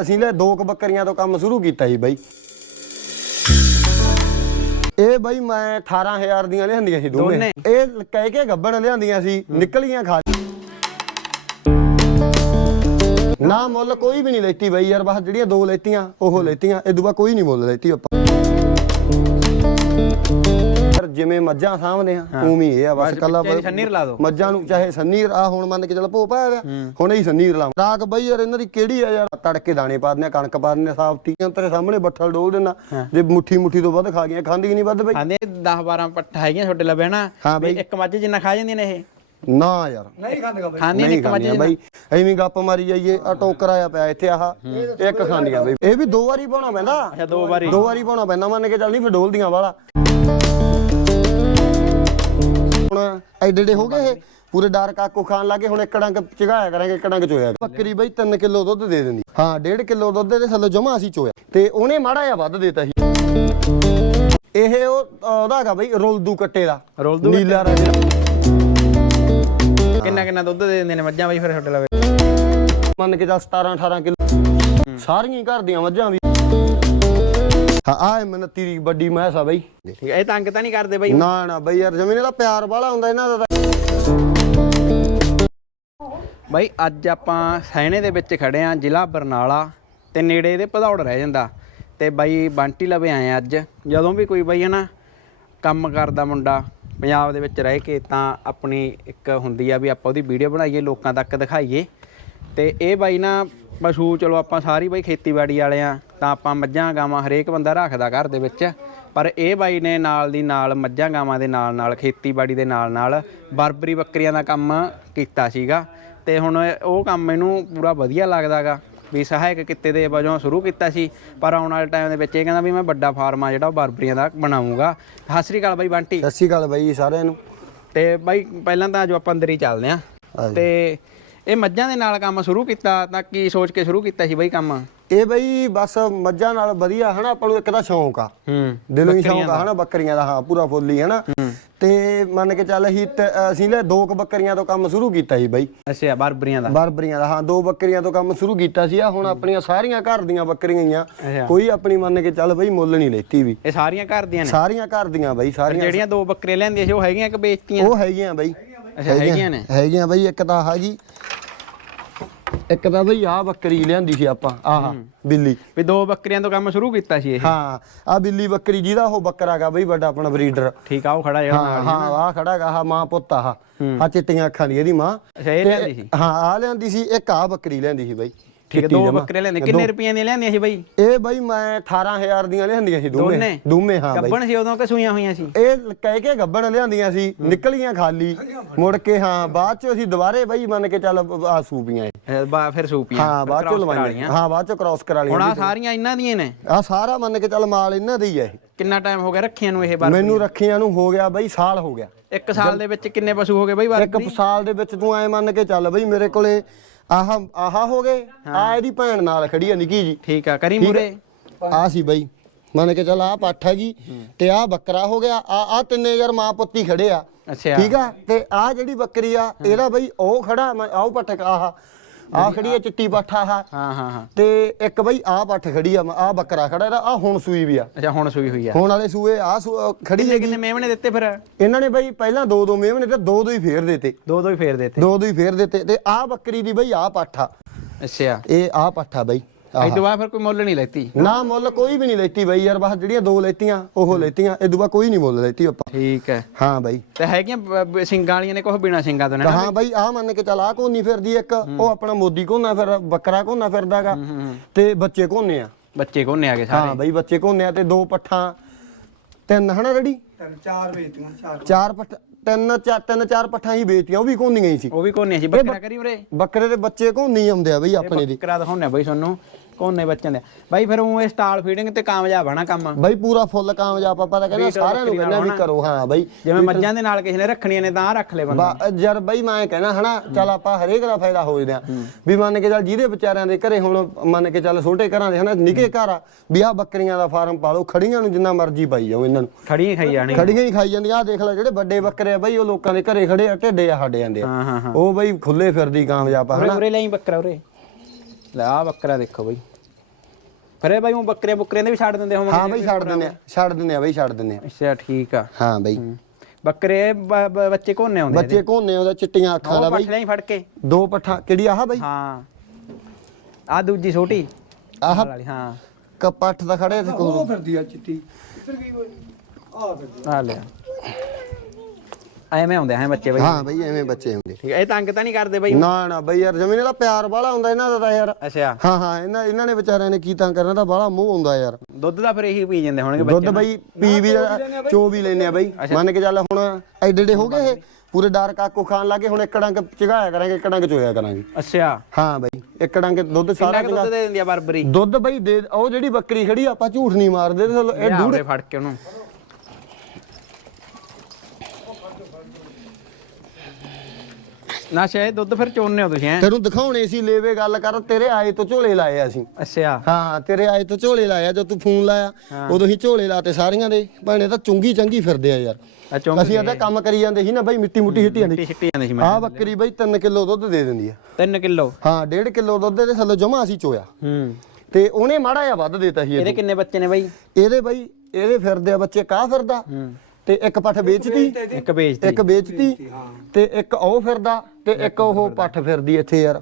ਅਸੀਂ ਲੈ ਦੋ ਕੁ ਬੱਕਰੀਆਂ ਤੋਂ ਕੰਮ ਸ਼ੁਰੂ ਕੀਤਾ ਜੀ ਬਾਈ। ਇਹ ਬਾਈ ਮੈਂ 18000 ਦੀਆਂ ਲਿਆਂਦੀਆਂ ਸੀ ਦੋਵੇਂ ਦੋਨੇ? ਇਹ ਕਹਿ ਕੇ ਗੱਬਣ ਲਿਆਂਦੀਆਂ ਸੀ ਨਿਕਲੀਆਂ ਖਾ ਨਾ ਮੁੱਲ ਕੋਈ ਵੀ ਨਹੀਂ ਲੈਤੀ ਬਾਈ ਯਾਰ ਬਸ ਜਿਹੜੀਆਂ ਦੋ ਲੈਤੀਆਂ ਉਹ ਲੈਤੀਆਂ ਇਹ ਦੂਆ ਕੋਈ ਨਹੀਂ ਮੁੱਲ ਲੈਤੀ ਆਪਾਂ। ਯਾਰ ਜਿਵੇਂ ਮੱਝਾਂ ਸਾਂਭਦੇ ਆ ਉਵੇਂ ਹੀ ਇਹ ਆ ਬਸ ਕੱਲਾ ਵਿੱਚੇ ਸੰਨੀ ਰਲਾ ਦਿਓ। ਮੱਝਾਂ ਨੂੰ ਚਾਹੇ ਸੰਨੀ ਆ ਹੁਣ ਮੰਨ ਕੇ ਚੱਲ ਭੋ ਪਾਇਆ ਹੋਇਆ, ਹੁਣ ਹੀ ਸੰਨੀ ਰਲਾ ਰਾਕ ਬਈ ਯਾਰ ਇਹਨਾਂ ਦੀ ਕਿਹੜੀ ਆ ਯਾਰ? ਤੜਕੇ ਦਾਣੇ ਪਾ ਦਿੰਦੇ ਆ ਕਣਕ ਪਾ ਦਿੰਦੇ ਆ ਸਾਫਤੀ ਤੇਰੇ ਸਾਹਮਣੇ ਬੱਠਲ ਡੋਲ ਦੇਣਾ ਜੇ ਮੁੱਠੀ ਮੁੱਠੀ ਤੋਂ ਵੱਧ ਖਾ ਗਈਆਂ ਖਾਂਦੀ ਨਹੀਂ ਵੱਧ ਬਈ? ਆਂਦੇ 10 12 ਪੱਠਾ ਹੈਗੀਆਂ ਛੋਟੇ ਲੱਭੇ ਨਾ ਬਈ। ਇੱਕ ਮੱਝ ਜਿੰਨਾ ਖਾ ਜਾਂਦੀਆਂ ਨੇ ਇਹ। ਨਾ ਯਾਰ। ਖਾਂਦੀਆਂ ਨਹੀਂ ਇੱਕ ਮੱਝ ਖਾਂਦੀਆਂ ਜਿੰਨਾ। ਬਈ। ਐਵੇਂ ਗੱਪ ਮਾਰੀ ਜਾਈਏ ਆ ਟੋਕਰ ਆਇਆ ਪਿਆ ਇੱਥੇ ਆਹ। ਇੱਕ ਖਾਂਦੀਆਂ ਬਈ। ਇਹ ਵੀ ਦੋ ਵਾਰੀ ਪਾਉਣਾ ਪੈਂਦਾ। ਅੱਛਾ ਦੋ ਵਾਰੀ। ਦੋ ਵਾਰੀ ਪਾਉਣਾ ਪੈਂਦਾ ਮੰਨ ਕੇ ਚੱਲ ਨਹੀਂ ਫਿਰ ਡੋਲਦੀਆਂ ਵਾਲਾ। ਹੁਣ ਐਡੇ ਏਡੇ ਹੋ ਗਏ ਇਹ? ਪੂਰੇ ਡਾਰਕ ਆਕੋ ਖਾਣ ਲੱਗੇ ਹੁਣ ਇੱਕ ਡੰਗ ਚਗਾਇਆ ਕਰਾਂਗੇ ਇੱਕ ਡੰਗ ਚੋਇਆ ਬੱਕਰੀ ਬਈ 3 ਕਿਲੋ ਦੁੱਧ ਦੇ ਦਿੰਦੀ। ਹਾਂ 1.5 ਕਿਲੋ ਦੁੱਧ ਦੇ ਥੱਲੇ ਜਮਾ ਅਸੀਂ ਚੋਇਆ। ਤੇ ਉਹਨੇ ਮਾੜਾ ਜਿਹਾ ਵੱਧ ਦੇਤਾ ਸੀ। ਇਹ ਉਹ ਉਹਦਾ ਹੈਗਾ ਬਈ ਰੁਲਦੂ ਕੱਟੇ ਦਾ। ਰੁਲਦੂ ਨੀਲਾ ਰਾਜਾ ਕਿੰਨਾ ਕਿੰਨਾ ਦੁੱਧ ਦੇ ਦਿੰਦੇ ਨੇ ਮੱਝਾਂ ਬਈ ਫਿਰ ਛੋਟੇ ਲੱਭੇ ਮੰਨ ਕੇ ਚੱਲ 17 18 ਕਿਲੋ। ਸਾਰੀਆਂ ਹੀ ਘਰ ਦੀਆਂ ਮੱਝਾਂ ਵੀ। ਹਾਂ ਆਹ ਮਨਤੀ ਦੀ ਵੱਡੀ ਮੈਸ ਆ ਬਈ। ਠੀਕ ਹੈ ਇਹ ਤੰਗ ਤਾਂ ਨਹੀਂ ਕਰਦੇ ਬਈ। ਨਾ ਨਾ ਬਈ ਯਾਰ ਜ਼ਮੀਨ ਦਾ ਪਿਆਰ ਵਾਲਾ ਹੁੰਦਾ ਇਹਨਾਂ ਦਾ ਤਾਂ। ਬਾਈ ਅੱਜ ਆਪਾਂ ਸੈਣੇ ਦੇ ਵਿੱਚ ਖੜੇ ਆ ਜ਼ਿਲ੍ਹਾ ਬਰਨਾਲਾ ਤੇ ਨੇੜੇ ਇਹਦੇ ਭਦੌੜ ਰਹਿ ਜਾਂਦਾ। ਤੇ ਬਾਈ ਬੰਟੀ ਲਵੇ ਆਏ ਆ ਅੱਜ। ਜਦੋਂ ਵੀ ਕੋਈ ਬਾਈ ਹੈ ਨਾ ਕੰਮ ਕਰਦਾ ਮੁੰਡਾ ਪੰਜਾਬ ਦੇ ਵਿੱਚ ਰਹਿ ਕੇ ਤਾਂ ਆਪਣੀ ਇੱਕ ਹੁੰਦੀ ਆ ਵੀ ਆਪਾਂ ਉਹਦੀ ਵੀਡੀਓ ਬਣਾਈਏ ਲੋਕਾਂ ਤੱਕ ਦਿਖਾਈਏ। ਤੇ ਇਹ ਬਾਈ ਨਾ ਪਸ਼ੂ ਚਲੋ ਆਪਾਂ ਸਾਰੀ ਬਾਈ ਖੇਤੀਬਾੜੀ ਵਾਲੇ ਆ। ਤਾਂ ਆਪਾਂ ਮੱਝਾਂ ਗਾਵਾਂ ਹਰੇਕ ਬੰਦਾ ਰੱਖਦਾ ਘਰ ਦੇ ਵਿੱਚ। ਪਰ ਇਹ ਬਾਈ ਨੇ ਨਾਲ ਦੀ ਨਾਲ ਮੱਝਾਂ ਗਾਵਾਂ ਦੇ ਨਾਲ ਨਾਲ ਖੇਤੀਬਾੜੀ ਦੇ ਨਾਲ ਨਾਲ ਬਰਬਰੀ ਬੱਕਰੀਆਂ ਦਾ ਕੰਮ ਕੀਤਾ ਸੀਗਾ। ਤੇ ਹੁਣ ਉਹ ਕੰਮ ਇਹਨੂੰ ਪੂਰਾ ਵਧੀਆ ਲੱਗਦਾਗਾ ਵੀ ਸਹਾਇਕ ਕਿੱਤੇ ਦੇ ਵਜੋਂ ਸ਼ੁਰੂ ਕੀਤਾ ਸੀ। ਪਰ ਆਉਣ ਵਾਲੇ ਟਾਈਮ ਦੇ ਵਿੱਚ ਇਹ ਕਹਿੰਦਾ ਵੀ ਮੈਂ ਵੱਡਾ ਫਾਰਮ ਆ ਜਿਹੜਾ ਉਹ ਬਰਬਰੀਆਂ ਦਾ ਬਣਾਉਂਗਾ। ਸਤਿ ਸ੍ਰੀ ਅਕਾਲ ਬਾਈ ਬੰਟੀ। ਸਤਿ ਸ਼੍ਰੀ ਅਕਾਲ ਬਾਈ ਸਾਰਿਆਂ ਨੂੰ। ਤੇ ਬਾਈ ਪਹਿਲਾਂ ਤਾਂ ਜੋ ਆਪਾਂ ਅੰਦਰ ਹੀ ਚੱਲਦੇ ਆ। ਤੇ ਇਹ ਮੱਝਾਂ ਦੇ ਨਾਲ ਕੰਮ ਸ਼ੁਰੂ ਕੀਤਾ ਤਾਂ ਕੀ ਸੋਚ ਕੇ ਸ਼ੁਰੂ ਕੀਤਾ ਸੀ ਬਾਈ ਕੰਮ? ਇਹ ਬਈ ਬਸ ਮੱਝਾਂ ਨਾਲ ਵਧੀਆ ਹਨਾ? ਆਪਾਂ ਨੂੰ ਇੱਕ ਦਾ ਸ਼ੌਂਕ ਆ। ਹੂੰ ਦਿਲੋਂ ਹੀ ਸ਼ੌਂਕ ਆ ਹਨਾ? ਬੱਕਰੀਆਂ ਦਾ ਹਾਂ ਪੂਰਾ ਫੁੱਲ ਹਨਾ? ਤੇ ਮੰਨ ਕੇ ਚੱਲ ਅਸੀਂ ਤੇ- ਅਸੀਂ ਲੈ ਦੋ ਕੁ ਬੱਕਰੀਆਂ ਤੋਂ ਕੰਮ ਸ਼ੁਰੂ ਕੀਤਾ ਸੀ ਬਈ। ਅੱਛਾ ਬਰਬਰੀਆਂ ਦਾ। ਬਰਬਰੀਆਂ ਦਾ ਹਾਂ ਦੋ ਬੱਕਰੀਆਂ ਤੋਂ ਕੰਮ ਸ਼ੁਰੂ ਕੀਤਾ ਸੀ। ਆ ਹੁਣ ਆਪਣੀਆਂ ਸਾਰੀਆਂ ਘਰ ਦੀਆਂ ਬੱਕਰੀਆਂ ਆ। ਕੋਈ ਆਪਣੀ ਮੰਨ ਕੇ ਚੱਲ ਬਈ ਮੁੱਲ ਨਹੀਂ ਲੈਤੀ ਵੀ। ਇਹ ਸਾਰੀਆਂ ਘਰ ਦੀਆਂ ਨੇ? ਸਾਰੀਆਂ ਘਰ ਦੀਆਂ ਬਈ ਸਾਰੀਆਂ ਜਿਹੜੀਆਂ ਦੋ ਬੱਕਰੀਆਂ ਲੈਂਦੀਆਂ ਸੀ ਉਹ ਹੈਗੀਆਂ ਕਿ ਵੇਚਤੀਆਂ? ਉਹ ਹੈਗੀਆਂ ਬਈ। ਅੱਛਾ ਹੈਗੀਆਂ ਨੇ? ਹੈਗੀਆਂ ਬਈ ਇੱਕ ਤਾਂ ਹੈਗੀ ਇੱਕ ਤਾਂ ਬਈ ਆਹ ਬੱਕਰੀ ਲਿਆਂਦੀ ਸੀ ਆਪਾਂ ਆਹ ਬਿੱਲੀ। ਵੀ ਦੋ ਬੱਕਰੀਆਂ ਤੋਂ ਕੰਮ ਸ਼ੁਰੂ ਕੀਤਾ ਸੀ ਇਹ। ਹਾਂ ਆ ਬਿੱਲੀ ਬੱਕਰੀ ਜਿਹਦਾ ਉਹ ਬੱਕਰਾਗਾ ਬਈ ਵੱਡਾ ਆਪਣਾ ਬਰੀਡਰ। ਠੀਕ ਆ ਉਹ ਖੜਾ ਜਿਹੜਾ ਹਾਂ ਨਾਲ ਹਾਂ ਆਹ ਖੜਾਗਾ ਆਹ ਮਾਂ ਪੁੱਤ ਆਹ। ਆ ਚਿੱਟੀਆਂ ਅੱਖਾਂ ਦੀ ਇਹਦੀ ਮਾਂ। ਅੱਛਾ ਇਹ ਲਿਆਂਦੀ ਸੀ? ਹਾਂ ਆ ਲਿਆਂਦੀ ਸੀ ਇੱਕ ਆ ਬੱਕਰੀ ਲਿਆਂਦੀ ਸੀ ਬਈ। ਠੀਕ ਹੈ ਦੋ ਜਮਾਂ। ਬੱਕਰੀਆਂ ਲੈਂਦੇ ਕਿੰਨੇ ਰੁਪਈਆਂ ਦੀਆਂ ਲੈਂਦੀਆਂ ਸੀ ਬਾਈ? ਇਹ ਬਈ ਮੈਂ 18000 ਦੀਆਂ ਲਿਆਂਦੀਆਂ ਸੀ ਦੋਵੇਂ। ਦੋਨੇ? ਦੋਵੇਂ ਹਾਂ ਬਈ। ਗੱਬਣ ਸੀ ਉਦੋਂ ਕਿ ਸੂਈਆਂ ਹੋਈਆਂ ਸੀ? ਇਹ ਕਹਿ ਕੇ ਗੱਬਣ ਲਿਆਂਦੀਆਂ ਸੀ ਨਿਕਲੀਆਂ ਖਾਲੀ। ਮੁੜ ਕੇ ਹਾਂ ਬਾਅਦ ਚ ਅਸੀਂ ਦੁਬਾਰੇ ਬਈ ਮੰਨ ਕੇ ਚੱਲ ਆ ਸੂਪੀਆਂ ਬਾ- ਫਿਰ ਸੂਪੀਆਂ ਹਾਂ ਬਾਅਦ ਚ ਲਵਾਈਆਂ। ਹਾਂ ਬਾਅਦ ਚ ਕ੍ਰਾਸ ਕਰਾ ਹੁਣ ਲਈਆਂ ਆ ਸਾਰੀਆਂ ਇਹਨਾਂ ਦੀਆਂ ਨੇ? ਆ ਸਾਰਾ ਮੰਨ ਕੇ ਚੱਲ ਮਾਲ ਇਹਨਾਂ ਦਾ ਹੀ। ਕਿੰਨਾ ਟਾਈਮ ਹੋ ਗਿਆ ਰੱਖੀਆਂ ਨੂੰ ਇਹ ਬਾਰ ਮੈਨੂੰ ਰੱਖੀਆਂ ਨੂੰ ਹੋ ਗਿਆ ਬਈ ਸਾਲ ਹੋ ਗਿਆ। ਇੱਕ ਸਾਲ ਦੇ ਵਿੱਚ ਕਿੰਨੇ ਪਸ਼ੂ ਹੋ ਗਏ ਬਾਈ ਇੱਕ ਬਾਰ ਸਾਲ ਦੇ ਵਿੱਚ ਤੂੰ ਐ ਮੰਨ ਕੇ ਚੱਲ ਬਈ ਮੇਰੇ ਕੋਲੇ ਆਹ ਆਹਾ ਹੋ ਗਏ। ਆ ਇਹਦੀ ਭੈਣ ਨਾਲ ਖੜੀ ਆ ਨਿੱਕੀ ਜੀ। ਠੀਕ ਆ ਕਰੀ ਮੂਰੇ। ਆ ਸੀ ਬਈ। ਮੰਨ ਕੇ ਚੱਲ ਆ ਪੱਠ ਹੈਗੀ ਤੇ ਆ ਬੱਕਰਾ ਹੋ ਗਿਆ। ਆ ਆ ਤਿੰਨੇ ਯਾਰ ਮਾਂ ਪੁੱਤੀ ਖੜੇ ਆ। ਅੱਛਾ। ਠੀਕ ਆ? ਤੇ ਆ ਜਿਹੜੀ ਬੱਕਰੀ ਆ ਇਹਦਾ ਬਈ ਉਹ ਖੜਾ ਮੈਂ- ਆਹ ਪੱਠ ਆਹ ਆ ਖੜੀ ਆ ਚਿੱਟੀ ਪੱਠ ਆਹ। ਹਾਂ ਹਾਂ ਹਾਂ। ਤੇ ਇੱਕ ਬਈ ਆ ਪੱਠ ਖੜੀ ਆ ਆ ਬੱਕਰਾ ਖੜਾ ਇਹਦਾ ਆ ਹੁਣ ਸੂਈ ਵੀ ਆ। ਅੱਛਾ ਹੁਣ ਸੂਈ ਹੋਈ ਆ। ਹੁਣ ਵਾਲੇ ਸੂਏ ਆ ਖੜੀ ਹੈਗੀ। ਕਿੰਨੇ ਮੇਮਣੇ ਦਿੱਤੇ ਫਿਰ? ਇਹਨਾਂ ਨੇ ਬਈ ਪਹਿਲਾਂ ਦੋ ਦੋ ਮੇਵਨੇ ਤੇ ਦੋ ਦੋ ਹੀ ਫੇਰ ਦੇਤੇ। ਦੋ ਦੋ ਹੀ ਫੇਰ ਦਿੱਤੇ। ਦੋ ਦੋ ਹੀ ਫੇਰ ਦਿੱਤੇ। ਤੇ ਆ ਬੱਕਰੀ ਦੀ ਬਈ ਆ ਪੱਠਾ ਅੱਛਾ। ਇਹ ਆ ਪੱਠਾ ਬਈ। ਆਹ। ਤੋਂ ਬਾਅਦ ਫਿਰ ਕੋਈ ਮੁੱਲ ਨਹੀਂ ਲੈਤੀ। ਨਾ ਮੁੱਲ ਕੋਈ ਵੀ ਨਹੀਂ ਲੈਤੀ ਬਈ ਯਾਰ ਬਸ ਜਿਹੜੀਆਂ ਦੋ ਲੈਤੀਆਂ ਉਹ ਲੈਤੀਆਂ ਇਹ ਦੁਆ ਕੋਈ ਨਹੀਂ ਮੁੱਲ ਲੈਤੀ ਆਪਾਂ। ਠੀਕ ਹੈ। ਹਾਂ ਬਈ। ਤੇ ਹੈਗੀਆਂ ਬ- ਸਿੰਗਾਂ ਵਾਲੀਆਂ ਨੇ ਕੁਝ ਬਿਨਾ ਸਿੰਗਾਂ ਤੋਂ ਨੇ ਹਾਂ ਬਈ ਆ ਮੰਨ ਕੇ ਚੱਲ ਆ ਕੋਨੀ ਫਿਰਦੀ ਇੱਕ ਉਹ ਆਪਣਾ ਮੋਦੀ ਕੋਨਾ ਫਿਰ ਬੱਕਰਾ ਕੋਨਾ ਫਿਰਦਾਗਾ। ਤੇ ਬੱਚੇ ਕੋਨੇ ਆ। ਬੱਚੇ ਕੋਨੇ ਆ ਗਏ ਸਾਰੇ। ਹਾਂ ਬਈ ਬੱਚੇ ਕੋਨੇ ਆ ਤੇ ਦੋ ਪੱਠਾਂ ਤਿੰਨ ਹਨਾ ਰੈਡੀ? ਚਾਰ ਵੇਚਤੀਆਂ ਚਾਰ ਚਾਰ ਪੱਠ ਤਿੰਨ ਚਾਰ ਤਿੰਨ ਚਾਰ ਪੱਠਾਂ ਹੀ ਵੇਚਤੀਆਂ ਉਹ ਵੀ ਕੋਨੀਆਂ ਹੀ ਸੀ। ਉਹ ਵੀ ਕੋਨੇ ਸੀ। ਬੱਕਰਾ ਕਰੀ ਉਰੇ? ਬੱਕਰੇ ਦੇ ਬੱਚੇ ਕੋਨੀ ਆਉਂਦੇ ਆ ਬਈ ਆਪਣੇ ਦੀ। ਬੱਕਰਾ ਦਿਖਾਉਣੇ ਬਈ ਤੁਹਾਨੂੰ। ਕੋਨੇ ਬੱਚਿਆਂ ਦੇ। ਬਾਈ ਫਿਰ ਉਹ ਇਹ ਸਟਾਲ ਫੀਡਿੰਗ ਤੇ ਕਾਮਯਾਬ ਆਣਾ ਕੰਮ। ਬਈ ਪੂਰਾ ਫੁੱਲ ਕਾਮਯਾਬ ਆਪਾਂ ਤਾਂ ਕਹਿੰਦੇ ਸਾਰਿਆਂ ਨੂੰ ਕਹਿੰਦੇ ਵੀ। ਕਰੋ ਹਾਂ ਬਈ। ਜਿਵੇਂ ਮੱਝਾਂ ਦੇ ਨਾਲ ਕਿਸੇ ਨੇ ਰੱਖਣੀਆਂ ਨੇ ਤਾਂ ਰੱਖ ਲੈ ਬੰਦਾ। ਯਾਰ ਬਈ ਮੈਂ ਕਹਿਣਾ ਹਨਾ ਚੱਲ ਆਪਾਂ ਹਰੇਕ ਦਾ ਫਾਇਦਾ ਹੋ ਜਦੇ। ਆ ਵੀ ਮੰਨ ਕੇ ਚੱਲ ਜਿਹਦੇ ਵਿਚਾਰਿਆਂ ਦੇ ਘਰੇ ਹੁਣ ਮੰਨ ਕੇ ਚੱਲ ਛੋਟੇ ਘਰਾਂ ਦੇ ਹਨਾ ਨਿੱਕੇ ਘਰ ਆ ਵੀ ਆਹ ਬੱਕਰੀਆਂ ਦਾ ਫਾਰਮ ਪਾ ਲਓ ਖੜੀਆਂ ਨੂੰ ਜਿੰਨਾ ਮਰਜ਼ੀ ਪਾਈ ਜਾਓ ਇਹਨਾਂ ਨੂੰ। ਖੜੀਆਂ ਖਾਈ ਜਾਣੀ ਖੜੀਆਂ ਹੀ ਖਾਈ ਜਾਂਦੀਆਂ। ਆ ਦੇਖ ਲੈ ਜਿਹੜੇ ਵੱਡੇ ਬੱਕਰੇ ਆ ਬਈ ਉਹ ਲੋਕਾਂ ਦੇ ਘਰੇ ਖੜੇ ਆ ਢਿੱਡੇ ਆ ਸਾਡੇ ਜਾਂਦੇ ਆ। ਹਾਂ ਹਾਂ ਹਾਂ। ਉਹ ਬਈ ਖੁੱਲੇ ਫਿਰਦੀ ਕਾਮਯਾਬ ਆ ਹਨਾ। ਉਰੇ ਲਈ ਬੱਕਰਾ ਉਰੇ। ਲੈ ਆ ਬੱਕਰਾ ਦੇਖੋ ਬਈ। ਫਿਰ ਇਹ ਬਾਈ ਉਹ ਬੱਕਰੇ ਬੁੱਕਰੇ ਦੇ ਵੀ ਛੱਡ ਦਿੰਦੇ ਹੋਵਾਂਗੇ ਹਾਂ ਬਈ ਛੱਡ ਦਿੰਦੇ ਆ ਛੱਡ ਦਿੰਦੇ ਆ ਬਈ ਛੱਡ ਦਿੰਦੇ ਆ। ਅੱਛਾ ਠੀਕ ਆ। ਹਾਂ ਬਈ। ਬੱਕਰੇ ਬ- ਬ- ਬੱਚੇ ਕੋਨੇ ਆਉਂਦੇ ਬੱਚੇ ਕੋਨੇ ਉਹਦਾ ਚਿੱਟੀਆਂ ਅੱਖਾਂ ਦਾ ਉਹ ਬਈ। ਪੱਠ ਫੜ ਕੇ। ਦੋ ਪੱਠਾ ਕਿਹੜੀ ਆਹ ਬਈ? ਹਾਂ। ਆ ਦੂਜੀ ਛੋਟੀ। ਆਹ ਵਾਲੀ ਹਾਂ। ਕਪੱਠ ਦਾ ਖੜੇ ਇੱਥੇ ਕੋਲ। ਉਹ ਫਿਰਦੀ ਆ ਚਿੱਟੀ। ਆ ਫਿਰਦੀ ਆ। ਲਿਆ। ਐਵੇਂ ਆਉਂਦੇ ਹੈ ਬੱਚੇ ਬਈ। ਹਾਂ ਬਈ ਐਵੇਂ ਬੱਚੇ ਹੁੰਦੇ ਠੀਕ ਹੈ ਇਹ ਤੰਗ ਤਾਂ ਨਹੀਂ ਕਰਦੇ ਬਈ? ਨਾ ਨਾ ਬਈ ਯਾਰ ਜ਼ਮੀਨ ਵਾਲਾ ਪਿਆਰ ਵਾਲਾ ਹੁੰਦਾ ਇਹਨਾਂ ਦਾ ਤਾਂ ਯਾਰ। ਅੱਛਾ। ਹਾਂ ਹਾਂ ਇਹਨਾਂ ਇਹਨਾਂ ਨੇ ਵਿਚਾਰਿਆਂ ਨੇ ਕੀ ਤਾਂ ਕਰਨਾ ਤਾਂ ਬਾਹਲਾ ਮੂੰਹ ਹੁੰਦਾ ਯਾਰ। ਦੁੱਧ ਦਾ ਫਿਰ ਇਹੀ ਪੀ ਜਾਂਦੇ ਹੋਣਗੇ ਦੁੱਧ ਬੱਚੇ ਬਈ ਪੀ ਵੀ ਚੋ ਵੀ ਲੈਨੇ ਆ ਬਈ। ਮੰਨ ਕੇ ਚੱਲ ਹੁਣ ਐਡੇ ਐਡੇ ਹੋ ਗਏ ਇਹ। ਪੂਰੇ ਡਾਰਕ ਆਕੋ ਖਾਣ ਲੱਗੇ ਹੁਣ ਇੱਕ ਡੰਗ ਚਗਾਇਆ ਕਰਾਂਗੇ ਇੱਕ ਡੰਗ ਚੋਇਆ ਕਰਾਂਗੇ। ਅੱਛਾ। ਹਾਂ ਬਈ ਇੱਕ ਡੰਗ ਦੁੱਧ ਸਾਰਾ ਕਿੰਨਾ ਦੁੱਧ ਦੇ ਦਿੰਦੀ ਆ ਬਰਬਰੀ? ਦੁੱਧ ਬਈ ਦੇ ਉਹ ਜਿਹੜੀ ਬੱਕਰੀ ਖੜੀ ਆਪਾਂ ਝੂਠ ਨਹੀਂ ਮਾਰਦੇ ਇਹ ਡੂੜ ਫੜ ਕੇ ਉਹਨੂੰ। ਨਾ ਸ਼ਾਇਦ ਦੁੱਧ ਫਿਰ ਚੋਣਨੇ ਹੋ ਤੁਸੀਂ ਹੈ? ਤੈਨੂੰ ਦਿਖਾਉਣੇ ਸੀ ਲੇਵੇ ਗੱਲ ਕਰ ਤੇਰੇ ਆਏ ਤੋਂ ਝੋਲੇ ਲਾਏ ਆ ਅਸੀਂ। ਅੱਛਾ। ਹਾਂ ਤੇਰੇ ਆਏ ਤੋਂ ਝੋਲੇ ਲਾਇਆ ਜਦ ਤੂੰ ਫੋਨ ਲਾਇਆ ਉਦੋਂ ਹੀ ਝੋਲੇ ਲਾਤੇ ਸਾਰੀਆਂ ਦੇ। ਭਾਣੇ ਤਾਂ ਚੁੰਗੀ ਚੰਗੀ ਫਿਰਦੇ ਆ ਯਾਰ। ਆ ਅਸੀਂ ਇਹਦਾ ਕੰਮ ਕਰੀ ਜਾਂਦੇ ਸੀ ਨਾ ਬਈ ਮਿੱਟੀ ਮੁੱਟੀ ਹਿੱਟੀ ਜਾਂਦੀ ਛਿੱਟੀ ਜਾਂਦੇ ਸੀ ਮੈਂ। ਆਹ ਬੱਕਰੀ ਬਈ 3 ਕਿਲੋ ਦੁੱਧ ਦੇ ਦਿੰਦੀ ਆ। 3 ਕਿਲੋ? ਹਾਂ 1.5 ਕਿਲੋ ਦੁੱਧ ਦੇ ਥੱਲੇ ਜਮਾ ਅਸੀਂ ਚੋਇਆ। ਹੂੰ। ਤੇ ਉਹਨੇ ਮਾੜਾ ਜਿਹਾ ਵੱਧ ਦੇਤਾ ਸੀ ਇਹਦੇ ਇਹਦੇ ਕਿੰਨੇ ਬੱਚੇ ਨੇ ਬਈ? ਇਹਦੇ ਬਈ ਇਹਦੇ ਫਿਰਦੇ ਆ ਬੱਚੇ ਕਾਹ ਫਿਰਦਾ? ਹੂੰ। ਤੇ ਇੱਕ ਪੱਠ ਵੇਚਦੀ ਇੱਕ ਵੇਚਦੀ ਇੱਕ ਵੇਚਦੀ ਤੇ ਇੱਕ ਉਹ ਫਿਰਦਾ। ਤੇ ਇੱਕ ਉਹ ਪੱਠ ਫਿਰਦੀ ਇੱਥੇ ਯਾਰ।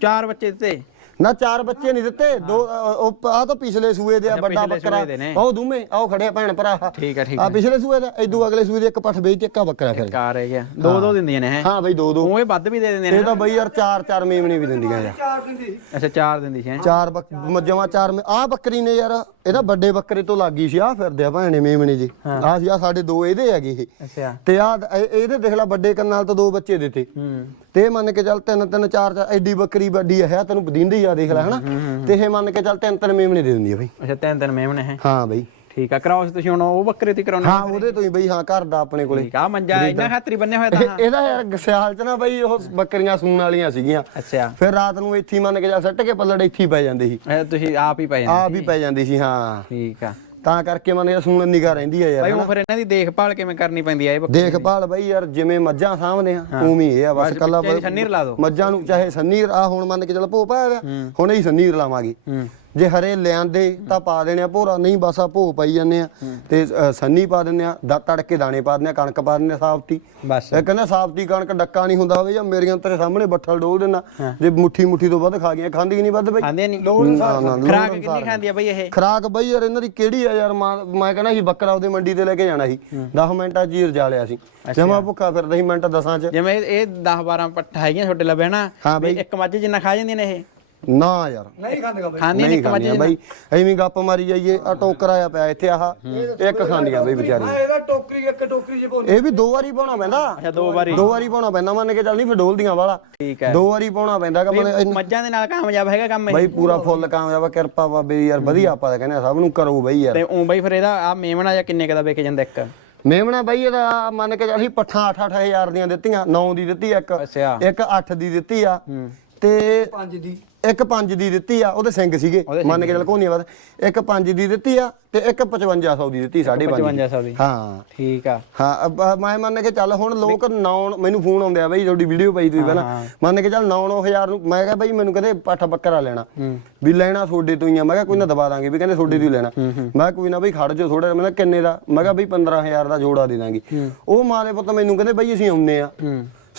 ਚਾਰ ਬੱਚੇ ਦਿੱਤੇ ਨਾ ਚਾਰ ਬੱਚੇ ਨਹੀਂ ਦਿੱਤੇ ਦੋ ਉਹ ਆ ਤਾਂ ਪਿਛਲੇ ਸੂਏ ਦੇ ਆ ਵੱਡਾ ਬੱਕਰਾ। ਉਹ ਦੂਮੇ ਆਓ ਖੜੇ ਭੈਣ ਭਰਾ। ਠੀਕ ਆ ਠੀਕ ਆ। ਆ ਪਿਛਲੇ ਸੂਏ ਦਾ ਇਦੋਂ ਅਗਲੇ ਸੂਏ ਦੇ ਇੱਕ ਪੱਠ ਵੇਚ ਤੇ ਇੱਕਾ ਬੱਕਰਾ ਫਿਰ। ਕਾਰ ਰਹਿ ਗਿਆ ਦੋ ਦੋ ਦਿੰਦੀਆਂ ਨੇ ਹੈ? ਹਾਂ ਬਈ ਦੋ ਦੋ। ਉਹ ਇਹ ਵੱਧ ਵੀ ਦੇ ਦਿੰਦੇ ਨੇ ਇਹ ਤਾਂ ਬਈ ਯਾਰ ਚਾਰ ਚਾਰ ਮੇਮਣੇ ਵੀ ਦਿੰਦੀਆਂ ਯਾਰ। ਚਾਰ ਦਿੰਦੀ ਅੱਛਾ ਚਾਰ ਦਿੰਦੀ ਸੀ ਹੈਂ? ਚਾਰ ਮੱਜਵਾ ਚਾਰ ਆ ਬੱਕਰੀ ਨੇ ਯਾਰ ਇਹਦਾ ਵੱਡੇ ਬੱਕਰੇ ਤੋਂ ਲੱਗੀ ਸੀ ਆ ਫਿਰਦੇ ਆ ਭੈਣੇ ਮੇਮਣੇ ਜੀ। ਆ ਸੀ ਆ ਸਾਡੇ ਦੋ ਇਹਦੇ ਹੈਗੇ ਇਹ ਅੱਛਾ। ਤੇ ਆ ਇਹਦੇ ਦੇਖ ਲੈ ਵੱਡੇ ਕੰਨਾਲ ਤੋਂ ਦੋ ਬੱਚੇ ਦਿੱਤੇ। ਹੂੰ। ਤੇ ਇਹ ਮੰਨ ਕੇ ਚੱਲ ਤਿੰਨ ਤਿੰਨ ਚਾਰ ਚਾਰ ਐਡੀ ਬੱਕਰੀ ਵੱਡੀ ਹੈ ਤੈਨੂੰ ਦਿੰਦੀ ਆ ਦੇਖ ਲੈ ਹਨਾ? ਤੇ ਇਹ ਮੰਨ ਕੇ ਚੱਲ ਤਿੰਨ ਤਿੰਨ ਮੇਮਣੇ ਦੇ ਦਿੰਦੀ ਆ ਬਈ। ਅੱਛਾ ਤਿੰਨ ਤਿੰਨ ਮੇਮਣੇ ਹੈ ਹਾਂ ਬਈ। ਠੀਕ ਆ ਕਰਾਓ ਤੁਸੀਂ ਹੁਣ ਉਹ ਬੱਕਰੇ ਤੇ ਕਰਾਉਣੇ ਹਾਂ ਉਹਦੇ ਤੋਂ ਹੀ ਬਈ ਹਾਂ ਘਰ ਦਾ ਆਪਣੇ ਕੋਲੇ। ਠੀਕ ਆ ਮੰਜਾ ਇੰਨਾ ਖਾਤਰੀ ਬੰਨੇ ਹੋਇਆ ਤਾਂ ਇਹ- ਇਹਦਾ ਯਾਰ ਸਿਆਲ ਚ ਨਾ ਬਈ ਉਹ ਬੱਕਰੀਆਂ ਸੂਣ ਵਾਲੀਆਂ ਸੀਗੀਆਂ। ਅੱਛਾ। ਫਿਰ ਰਾਤ ਨੂੰ ਇੱਥੇ ਹੀ ਮੰਨ ਕੇ ਚੱਲ ਸੱਟ ਕੇ ਪੱਲੜ ਇੱਥੇ ਹੀ ਪੈ ਜਾਂਦੇ ਸੀ। ਤੁਸੀਂ ਆਪ ਹੀ ਪੈ ਜਾਂਦੇ ਆ ਵੀ ਪੈ ਜਾਂਦੀ ਸੀ ਹਾਂ। ਠੀਕ ਆ। ਤਾਂ ਕਰਕੇ ਮੰਨ ਕੇ ਸੂਣ ਨਿਗਾ ਰਹਿੰਦੀ ਆ ਯਾਰ ਉਹ ਫਿਰ ਇਹਨਾਂ ਦੀ ਦੇਖਭਾਲ ਕਿਵੇਂ ਕਰਨੀ ਪੈਂਦੀ ਆ? ਇਹ ਬੱਕਰੀ ਦੇਖਭਾਲ ਬਈ ਯਾਰ ਜਿਵੇਂ ਮੱਝਾਂ ਸਾਂਭਦੇ ਆ ਉਵੇਂ ਹੀ ਇਹ ਆ ਬਸ ਕੱਲਾ ਸੰਨੀ ਰਲਾ। ਮੱਝਾਂ ਨੂੰ ਚਾਹੇ ਸੰਨੀਰ ਆ ਹੁਣ ਮੰਨ ਕੇ ਚੱਲ ਭੋ ਪਾਇਆ ਹੋਇਆ, ਹੁਣ ਹੀ ਸੰਨੀਰ ਲਾਵਾਂਗੇ। ਹੂੰ। ਜੇ ਹਰੇ ਲਿਆਂਦੇ ਤਾਂ ਪਾ ਦੇਣੇ ਆ ਭੋਰਾ ਨਹੀਂ ਬਸ ਆ ਭੋ ਪਾਈ ਜਾਂਦੇ ਆ। ਤੇ ਅ, ਸੰਨੀ ਪਾ ਦਿੰਦੇ ਆ ਦਾ ਤੜਕੇ ਦਾਣੇ ਪਾ ਦਿੰਦੇ ਆ ਕਣਕ ਪਾ ਦਿੰਦੇ ਆ ਸਾਫਤੀ ਬਸ। ਇਹ ਕਹਿੰਦਾ ਸਾਫਤੀ ਕਣਕ ਡੱਕਾ ਨਹੀਂ ਹੁੰਦਾ ਹੋਵੇ ਜਾਂ ਮੇਰੀਆਂ ਤੇਰੇ ਸਾਹਮਣੇ ਬੱਠਲ ਡੋਲ ਦੇਣਾ ਜੇ ਮੁੱਠੀ ਮੁੱਠੀ ਤੋਂ ਵੱਧ ਖਾ ਗਈਆਂ ਖਾਂਦੀ ਨਹੀਂ ਵੱਧ ਬਈ? ਖਾਂਦੇ ਨਹੀਂ। ਨਾ, ਨਾ, ਲੋੜ ਖਰਾਕ ਅਨੁਸਾਰ। ਕਿੰਨੀ ਖਾਂਦੀ ਆ ਬਈ ਇਹ? ਖਰਾਕ ਬਈ ਯਾਰ ਇਹਨਾਂ ਦੀ ਕਿਹੜੀ ਆ ਯਾਰ? ਮਾਂ- ਮੈਂ ਕਹਿੰਦਾ ਸੀ ਬੱਕਰਾ ਉਹਦੇ ਮੰਡੀ ਤੇ ਲੈ ਕੇ ਜਾਣਾ ਸੀ। 10 ਮਿੰਟਾਂ ਚ ਹੀ ਰਜਾ ਲਿਆ ਸੀ ਜਮਾ ਭੁੱਖਾ ਫਿਰਦਾ ਸੀ ਮਿੰਟ ਦਸਾਂ ਚ। ਜਿਵੇਂ ਇਹ 10 12 ਪੱਠਾ ਹੈਗੀਆਂ ਛੋਟੇ ਲੱਭੇ ਨਾ ਹਾਂ ਵੀ ਬਈ। ਇੱਕ ਮੱਝ ਜਿੰਨਾ ਖਾ ਜਾਂਦੀਆਂ ਨੇ ਇਹ। ਨਾ ਯਾਰ। ਨਹੀਂ ਖਾਂਦੇਗਾ ਬਈ ਖਾਂਦੀਆਂ ਨੇ ਨਹੀਂ ਖਾਂਦੀਆਂ ਬਈ। ਐਵੇਂ ਗੱਪ ਮਾਰੀ ਜਾਈਏ ਆ ਟੋਕਰ ਆਇਆ ਪਿਆ ਇੱਥੇ ਆਹ ਇੱਕ ਖਾਂਦੀਆਂ ਬਈ ਵਿਚਾਰੀ। ਇਹਦਾ ਟੋਕਰੀ ਇੱਕ ਟੋਕਰੀ ਜੇ ਪਾਉਂਦੀ। ਇਹ ਵੀ ਦੋ ਵਾਰੀ ਪਾਉਣਾ ਪੈਂਦਾ। ਅੱਛਾ ਦੋ ਵਾਰੀ। ਦੋ ਵਾਰੀ ਪਾਉਣਾ ਪੈਂਦਾ ਮੰਨ ਕੇ ਚੱਲ ਨਹੀਂ ਫਿਰ ਡੋਲਦੀਆਂ ਵਾਲਾ। ਠੀਕ ਹੈ। ਦੋ ਵਾਰੀ ਪਾਉਣਾ ਪੈਂਦਾ ਕਿ ਮੱਝਾਂ ਦੇ ਨਾਲ ਕਾਮਯਾਬ ਹੈਗਾ ਕੰਮ ਇਹ। ਬਈ ਪੂਰਾ ਫੁੱਲ ਕਾਮਯਾਬ ਆ, ਕਿਰਪਾ ਬਾਬੇ ਦੀ ਯਾਰ ਵਧੀਆ ਆਪਾਂ ਤਾਂ ਕਹਿੰਦੇ ਆ, ਸਭ ਨੂੰ ਕਰੋ ਬਈ ਯਾਰ। ਤੇ ਉਹ ਬਈ ਫਿਰ ਇਹਦਾ ਆ ਮੇਮਣਾ ਜਾਂ ਕਿੰਨੇ ਕਦਾ ਵੇਚ ਜਾਂਦਾ ਇੱਕ? ਮੇਮਣਾ ਬਈ ਇਹਦਾ ਮੰਨ ਕੇ ਚੱਲ ਅਸੀਂ ਪੱਠਾਂ 8 ਹਜ਼ਾਰ ਦੀਆਂ ਦਿੱਤੀਆਂ 9 ਦੀ ਦਿੱਤੀ ਇੱਕ ਇੱਕ 8 ਦੀ ਦਿੱਤੀ ਆ। ਤੇ ਪੰਜ ਦੀ। ਇੱਕ 5 ਦੀ ਦਿੱਤੀ ਆ ਉਹਦੇ ਸਿੰਘ ਸੀਗੇ ਮੰਨ ਕੇ ਚੱਲ ਕੋਨੀਆਂ ਬਾਦ ਇੱਕ 5 ਦੀ ਦਿੱਤੀ ਆ ਤੇ ਇੱਕ 5500 ਦੀ ਦਿੱਤੀ 5.5 5500 ਦੀ। ਹਾਂ। ਠੀਕ ਆ। ਹਾਂ ਮੈਂ ਮੰਨ ਕੇ ਚੱਲ ਹੁਣ ਲੋਕ ਨੌ ਮੈਨੂੰ ਫੋਨ ਆਉਂਦੇ ਆ ਬਈ ਤੁਹਾਡੀ ਵੀਡੀਓ ਪਈ ਤੁਸੀਂ ਪਹਿਲਾਂ। ਮੰਨ ਕੇ ਚੱਲ 9-9000 ਨੂੰ ਮੈਂ ਕਿਹਾ ਬਈ ਮੈਨੂੰ ਕਹਿੰਦੇ ਪੱਠ ਬੱਕਰਾ ਲੈਣਾ। ਵੀ ਲੈਣਾ ਤੁਹਾਡੇ ਤੋਂ ਹੀ ਆ। ਮੈਂ ਕਿਹਾ ਕੋਈ ਨਾ ਦਬਾ ਦਾਂਗੇ ਵੀ ਕਹਿੰਦੇ ਤੁਹਾਡੇ ਤੋਂ ਹੀ ਲੈਣਾ। ਮੈਂ ਕੋਈ ਨਾ ਬਈ ਖੜ ਜਾ ਥੋੜਾ ਮੈਂ ਕਿਹਾ ਕਿੰਨੇ ਦਾ? ਮੈਂ ਕਿਹਾ ਬਈ 15000 ਦਾ ਜੋੜਾ ਦੇ ਦਾਂਗੇ। ਉਹ ਮਾਂ ਦੇ ਪੁੱਤ ਮੈਨੂੰ ਕਹਿੰਦੇ ਬਈ ਅਸੀਂ ਆਉਂਦੇ ਆ।